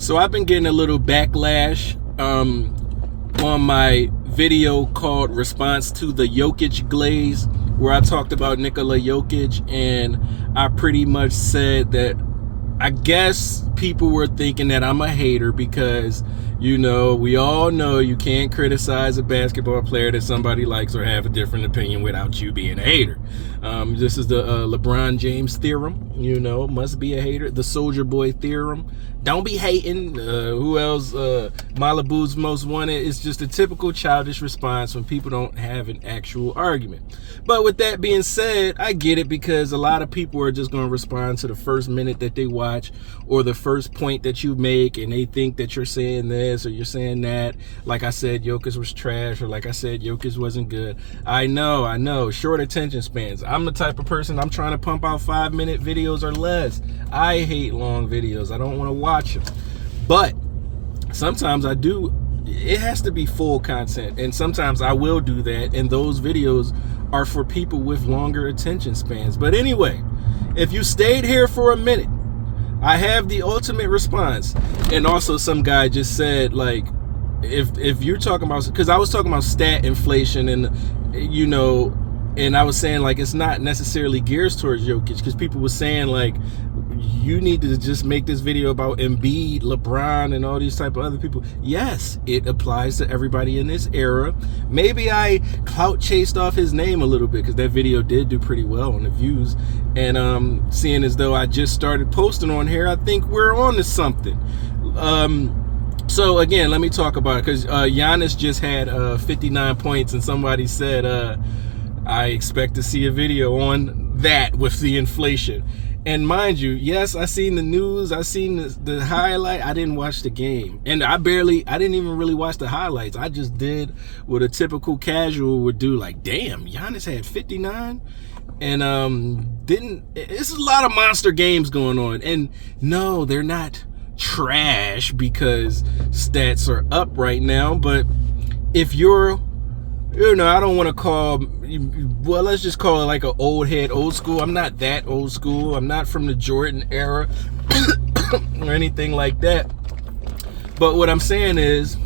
So I've been getting a little backlash on my video called Response to the Jokic Glaze, where I talked about Nikola Jokic, and I pretty much said that I guess people were thinking that I'm a hater because, you know, we all know you can't criticize a basketball player that somebody likes or have a different opinion without you being a hater. This is the LeBron James theorem, you know, must be a hater. The Soldier Boy theorem, don't be hating. Who else? Malibu's Most Wanted. It's just a typical childish response when people don't have an actual argument. But with that being said, I get it, because a lot of people are just going to respond to the first minute that they watch or the first point that you make, and they think that you're saying this or you're saying that. Like I said, Jokic was trash, or like I said, Jokic wasn't good. I know. Short attention spans. I'm the type of person, I'm trying to pump out 5-minute videos or less. I hate long videos. I don't want to watch them. But sometimes I do. It has to be full content, and sometimes I will do that, and those videos are for people with longer attention spans. But anyway, if you stayed here for a minute, I have the ultimate response. And also, some guy just said, like, if you're talking about, because I was talking about stat inflation, and you know, and I was saying, like, it's not necessarily geared towards Jokic, because people were saying, like, you need to just make this video about Embiid, LeBron, and all these type of other people. Yes, it applies to everybody in this era. Maybe I clout chased off his name a little bit, because that video did do pretty well on the views. And seeing as though I just started posting on here, I think we're on to something. So again, let me talk about it, because Giannis just had 59 points, and somebody said, I expect to see a video on that with the inflation. And mind you, yes, I seen the news, I seen the highlight. I didn't watch the game, and I didn't even really watch the highlights. I just did what a typical casual would do, like, damn, Giannis had 59, and it's a lot of monster games going on. And no, they're not trash because stats are up right now. But if you're, you know, I don't want to call, well, let's just call it like an old head, old school. I'm not that old school. I'm not from the Jordan era or anything like that. But what I'm saying is,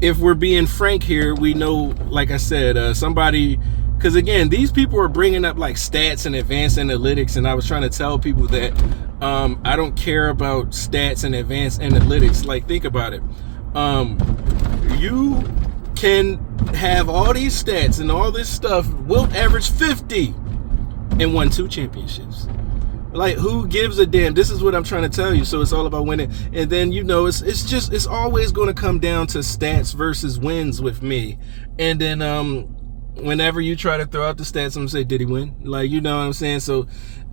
if we're being frank here, we know, like I said, somebody, because again, these people are bringing up like stats and advanced analytics, and I was trying to tell people that I don't care about stats and advanced analytics. Like, think about it. You can have all these stats and all this stuff. Wilt averaged 50 and won 2 championships. Like, who gives a damn? This is what I'm trying to tell you. So it's all about winning. And then, you know, it's always going to come down to stats versus wins with me. And then whenever you try to throw out the stats, I'm gonna say, did he win? Like, you know what I'm saying? So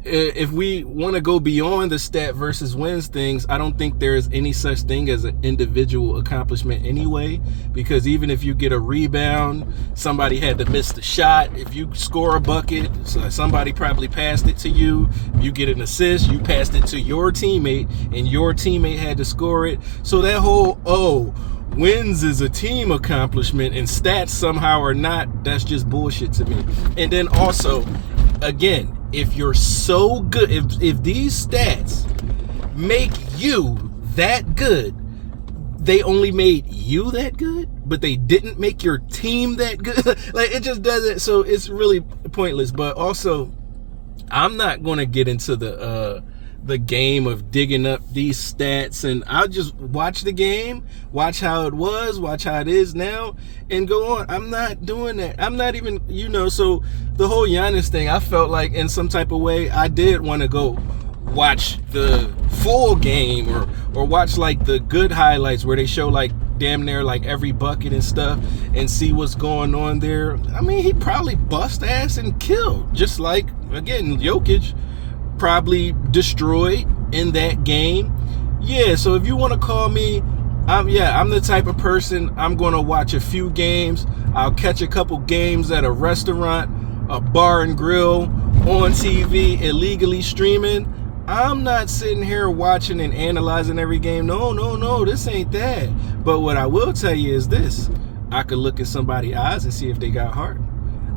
if we want to go beyond the stat versus wins things, I don't think there is any such thing as an individual accomplishment anyway, because even if you get a rebound, somebody had to miss the shot. If you score a bucket, so somebody probably passed it to you. If you get an assist, you passed it to your teammate, and your teammate had to score it. So that whole, wins is a team accomplishment and stats somehow are not, that's just bullshit to me. And then also, again, if you're so good, if these stats make you that good, they only made you that good, but they didn't make your team that good. Like, it just doesn't, so it's really pointless. But also, I'm not going to get into the game of digging up these stats, and I'll just watch the game, watch how it was, watch how it is now, and go on. I'm not doing that. I'm not even, you know, so the whole Giannis thing, I felt like in some type of way I did want to go watch the full game, or watch like the good highlights where they show like damn near like every bucket and stuff, and see what's going on there. I mean, he probably bust ass and killed, just like, again, Jokic probably destroyed in that game. Yeah, so if you want to call me, I'm the type of person, I'm going to watch a few games. I'll catch a couple games at a restaurant, a bar and grill, on TV, illegally streaming. I'm not sitting here watching and analyzing every game. No, this ain't that. But what I will tell you is this: I could look at somebody's eyes and see if they got heart.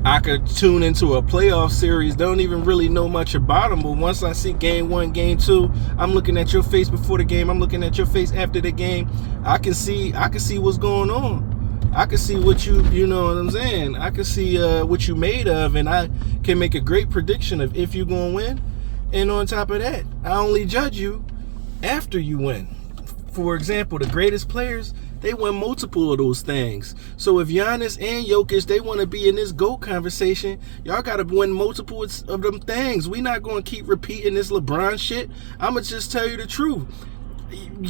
I could tune into a playoff series, don't even really know much about them, but once I see game 1, game 2, I'm looking at your face before the game, I'm looking at your face after the game, I can see what's going on. I can see what you know what I'm saying? I can see what you made of, and I can make a great prediction of if you're going to win. And on top of that, I only judge you after you win. For example, the greatest players, they win multiple of those things. So if Giannis and Jokic, they want to be in this GOAT conversation, y'all got to win multiple of them things. We not going to keep repeating this LeBron shit. I'm going to just tell you the truth.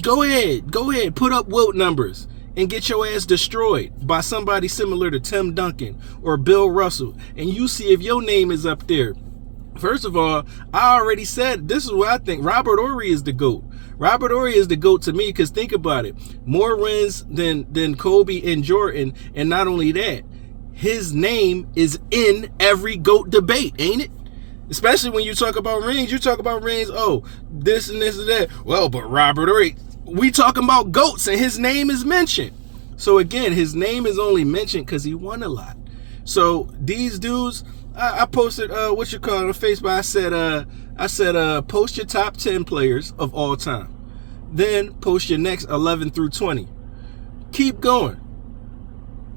Go ahead, put up Wilt numbers and get your ass destroyed by somebody similar to Tim Duncan or Bill Russell, and you see if your name is up there. First of all, I already said this is what I think. Robert Horry is the GOAT. Robert Horry is the GOAT to me, because think about it. More wins than Kobe and Jordan, and not only that, his name is in every GOAT debate, ain't it? Especially when you talk about rings, oh, this and this and that. Well, but Robert Horry, we talking about GOATs, and his name is mentioned. So again, his name is only mentioned because he won a lot. So these dudes, I posted on Facebook. I said post your top 10 players of all time. Then post your next 11 through 20. Keep going.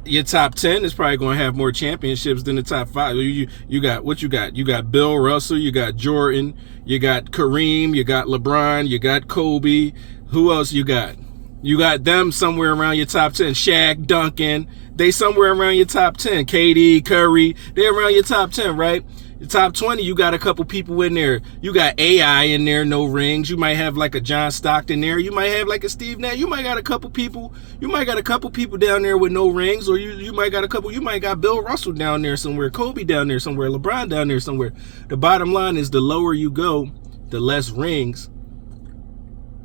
Your top 10 is probably going to have more championships than the top 5. You got what you got? You got Bill Russell, you got Jordan, you got Kareem, you got LeBron, you got Kobe. Who else you got? You got them somewhere around your top 10. Shaq, Duncan, they somewhere around your top 10. KD, Curry, they're around your top 10, right? The top 20, you got a couple people in there. You got AI in there, no rings. You might have like a John Stockton there. You might have like a Steve Nash. You might got a couple people. You might got a couple people down there with no rings, or you might got Bill Russell down there somewhere, Kobe down there somewhere, LeBron down there somewhere. The bottom line is the lower you go, the less rings,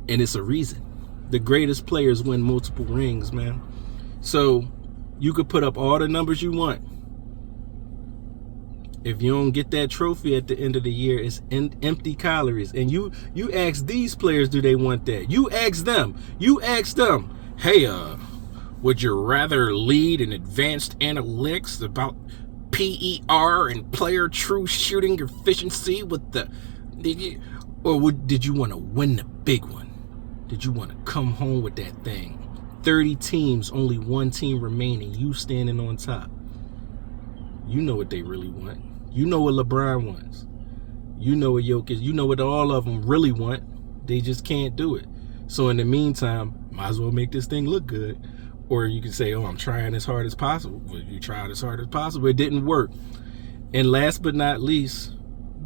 and it's a reason. The greatest players win multiple rings, man. So you could put up all the numbers you want. If you don't get that trophy at the end of the year, it's empty calories. And you ask these players, do they want that? You ask them, hey, would you rather lead in advanced analytics about PER and player true shooting efficiency with did you want to win the big one? Did you want to come home with that thing? 30 teams, only one team remaining, you standing on top. You know what they really want. You know what LeBron wants. You know what Jokic, you know what all of them really want. They just can't do it. So in the meantime, might as well make this thing look good. Or you can say, oh, I'm trying as hard as possible. Well, you tried as hard as possible. It didn't work. And last but not least,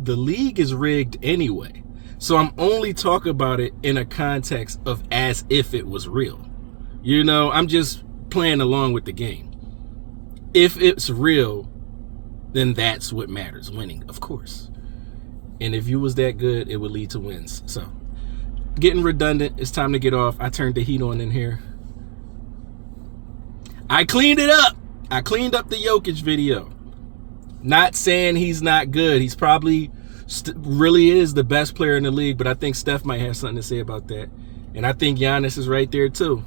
the league is rigged anyway. So I'm only talking about it in a context of as if it was real. You know, I'm just playing along with the game. If it's real, then that's what matters, winning, of course. And if you was that good, it would lead to wins. So, getting redundant, it's time to get off. I turned the heat on in here. I cleaned it up. I cleaned up the Jokic video. Not saying he's not good. He's probably really is the best player in the league, but I think Steph might have something to say about that. And I think Giannis is right there too.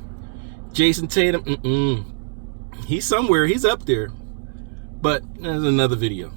Jason Tatum, he's somewhere. He's up there. But there's another video.